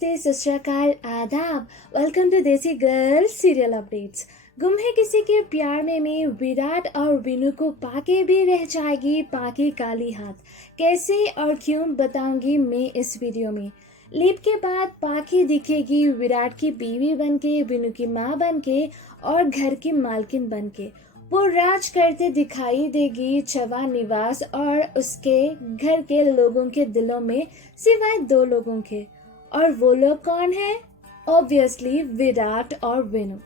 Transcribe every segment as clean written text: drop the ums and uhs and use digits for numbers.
नमस्ते, सत श्री अकाल, आदाब। वेलकम टू देसी गर्ल सीरियल अपडेट्स। गुम है किसी के प्यार में विराट और विनू को पाके भी रह जाएगी पाकी काली हाथ। कैसे और क्यों बताऊंगी मैं इस वीडियो में। लीप के बाद पाकी दिखेगी विराट की बीवी बनके, विनू की माँ बनके और घर की मालकिन बनके। वो राज करते दिखाई देगी चवा निवास और उसके घर के लोगों के दिलों में, सिवाय दो लोगों के। और वो लोग कौन है? ऑब्वियसली विराट और विनू।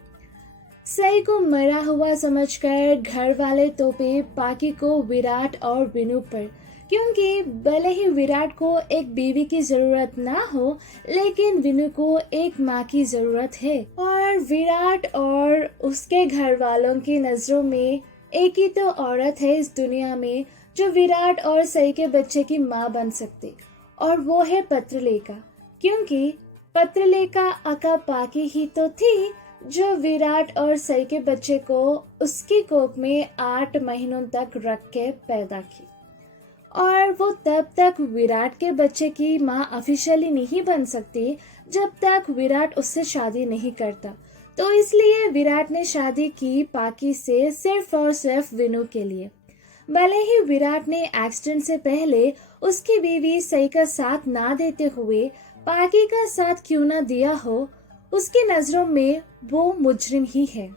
सई को मरा हुआ समझकर घर वाले तोपे पाकी को विराट और विनू पर, क्योंकि भले ही विराट को एक बीवी की जरूरत ना हो, लेकिन विनू को एक माँ की जरूरत है। और विराट और उसके घर वालों की नजरों में एक ही तो औरत है इस दुनिया में जो विराट और सई के बच्चे की माँ बन सकती, और वो है पत्रलेखा। क्योंकि पत्रलेखा अका पाकी ही तो थी जो विराट और सई के बच्चे को उसकी कोख में 8 महीनों तक रख के पैदा की। और वो तब तक विराट के बच्चे की माँ ऑफिशियली नहीं बन सकती जब तक विराट उससे शादी नहीं करता। तो इसलिए विराट ने शादी की पाकी से सिर्फ और सिर्फ विनू के लिए। भले ही विराट ने एक्सीडेंट से पहले उसकी बीवी सई का साथ ना देते हुए पाकी का साथ क्यों ना दिया हो, उसकी नजरों में वो मुजरिम ही है।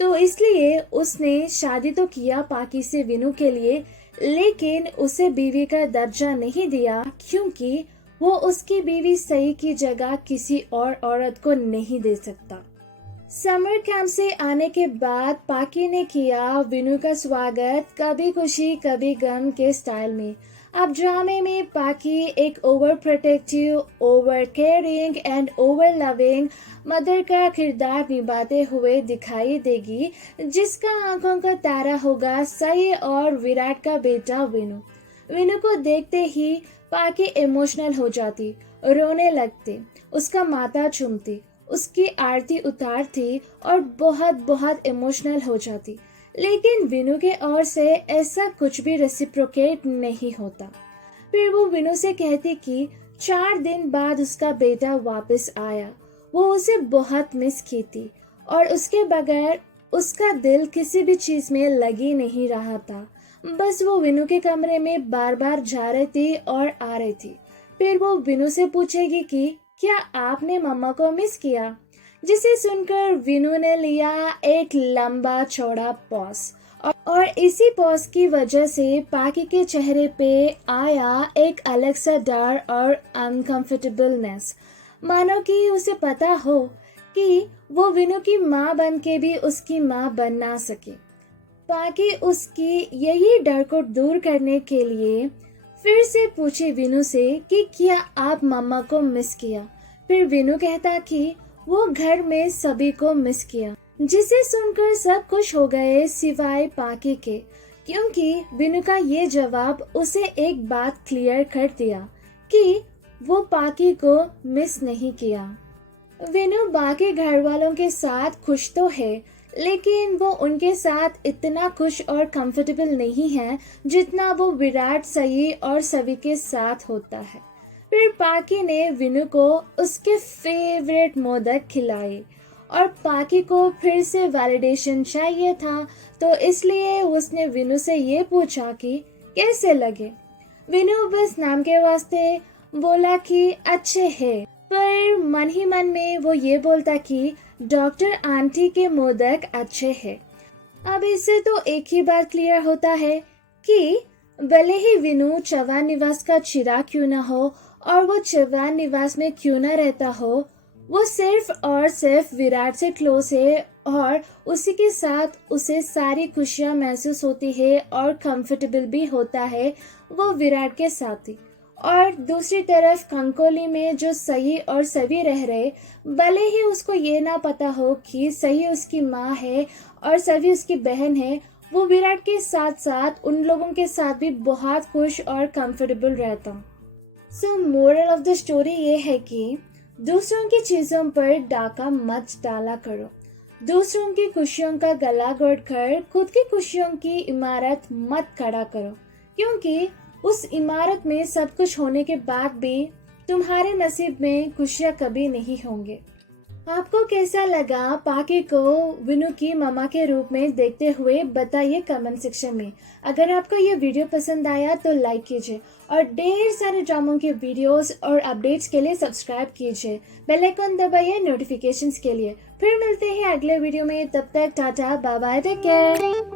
तो इसलिए उसने शादी तो किया पाकी से विनू के लिए, लेकिन उसे बीवी का दर्जा नहीं दिया, क्योंकि वो उसकी बीवी सई की जगह किसी और औरत को नहीं दे सकता। समर कैंप से आने के बाद पाकी ने किया विनू का स्वागत कभी खुशी कभी गम के स्टाइल में। अब ड्रामे में पाकी एक over protective, over caring and over loving mother का किरदार निभाते हुए दिखाई देगी, जिसका आंखों का तारा होगा सई और विराट का बेटा विनू। विनू को देखते ही पाकी इमोशनल हो जाती, रोने लगती, उसका माथा चूमती, उसकी आरती उतारती और बहुत बहुत इमोशनल हो जाती। लेकिन विनू के ओर से ऐसा कुछ भी रेसिप्रोकेट नहीं होता। फिर वो विनू से कहती कि 4 दिन बाद उसका बेटा वापस आया, वो उसे बहुत मिस की थी और उसके बगैर उसका दिल किसी भी चीज में लगी नहीं रहा था। बस वो विनू के कमरे में बार बार जा रही थी और आ रही थी। फिर वो विनू से पूछेगी कि क्या आपने मम्मा को मिस किया, जिसे सुनकर विनू ने लिया एक लंबा चौड़ा पॉज। और इसी पॉज की वजह से पाकी के चेहरे पे आया एक अलग सा डर और अनकंफर्टेबलनेस, मानो कि उसे पता हो कि वो विनू की माँ बन के भी उसकी माँ बन ना सके। पाकी उसकी यही डर को दूर करने के लिए फिर से पूछे विनू से कि क्या आप मम्मा को मिस किया। फिर विनू कहता कि वो घर में सभी को मिस किया, जिसे सुनकर सब खुश हो गए सिवाय पाकी के, क्योंकि विनू का ये जवाब उसे एक बात क्लियर कर दिया कि वो पाकी को मिस नहीं किया। विनू बाकी घर वालों के साथ खुश तो है, लेकिन वो उनके साथ इतना खुश और कंफर्टेबल नहीं है जितना वो विराट, सई और सभी के साथ होता है। फिर पाकी ने विनू को उसके फेवरेट मोदक खिलाए और पाकी को फिर से वैलिडेशन चाहिए था, तो इसलिए उसने विनू से ये पूछा कि कैसे लगे। विनू बस नाम के वास्ते बोला कि अच्छे हैं, पर मन ही मन में वो ये बोलता कि डॉक्टर आंटी के मोदक अच्छे हैं। अब इससे तो एक ही बात क्लियर होता है कि भले ही विनू चौहान निवास का चिराग क्यों ना हो और वो चौहान निवास में क्यों ना रहता हो, वो सिर्फ और सिर्फ विराट से क्लोज है और उसी के साथ उसे सारी खुशियां महसूस होती है और कंफर्टेबल भी होता है वो विराट के साथ ही। और दूसरी तरफ कंकोली में जो सई और सभी रह रहे, भले ही उसको ये ना पता हो कि सई उसकी माँ है और सभी उसकी बहन है, वो विराट के साथ साथ उन लोगों के साथ भी बहुत खुश और कंफर्टेबल रहता। सो मोरल ऑफ द स्टोरी ये है कि दूसरों की चीजों पर डाका मत डाला करो। दूसरों की खुशियों का गला घोटकर खुद की खुशियों की इमारत मत खड़ा करो, क्योंकि उस इमारत में सब कुछ होने के बाद भी तुम्हारे नसीब में खुशियाँ कभी नहीं होंगे। आपको कैसा लगा पाके को विनू की मामा के रूप में देखते हुए बताइए कमेंट सेक्शन में। अगर आपको ये वीडियो पसंद आया तो लाइक कीजिए और ढेर सारे ड्रामों के वीडियोस और अपडेट्स के लिए सब्सक्राइब कीजिए। बेल आइकन दबाइए नोटिफिकेशंस के लिए। फिर मिलते हैं अगले वीडियो में, तब तक tata bye bye, take care.